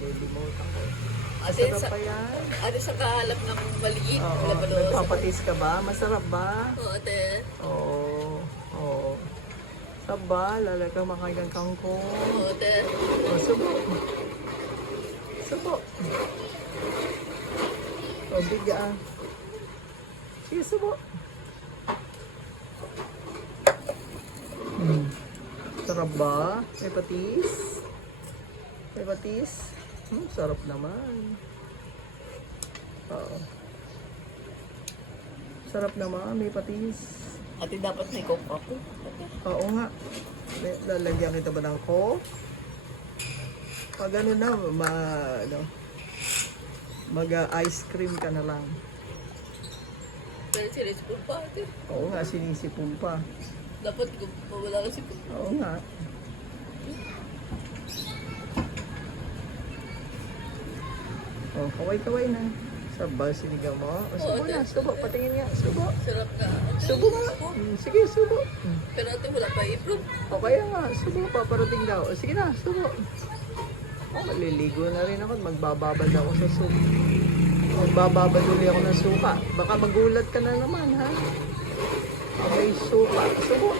Nalilimutan ko. Ate, Masarap sa, pa yan. ate, sa kahalap ng maliit. Oo, Labanos. nagpapatis ka ba? Masarap ba? Oo, ate. Oo. Oo. Saba, lalagyan makain ng kangkong. Oo, ate. O, subo. Subo. O, biga. Sige, subo. Sarap ba? May patis? May patis? Sarap naman. Oo. Sarap naman, may patis. Ate, dapat may coke ako. Ate. Oo nga. Lalagyan kita ba ng coke? Pag ano na, mag-ice cream ka na lang. Pero sinisipon pa, ate. Oo nga, sinisipon pa. Dapat kung mawala kasi po. Oo nga. Oh, kaway-kaway na. Sabal sinigang mo. O, subo na, subo. Patingin nga, subo. Sarap ka. Ate. Subo nga. Sige, subo. Pero ate, wala pa i-prove. O kaya nga, subo, paparating daw. O sige na, subo. O, maliligo na rin ako. Magbababad ako sa soup. Magbababad uli ako ng suka. Baka magulat ka na naman, ha? May suka. Subo.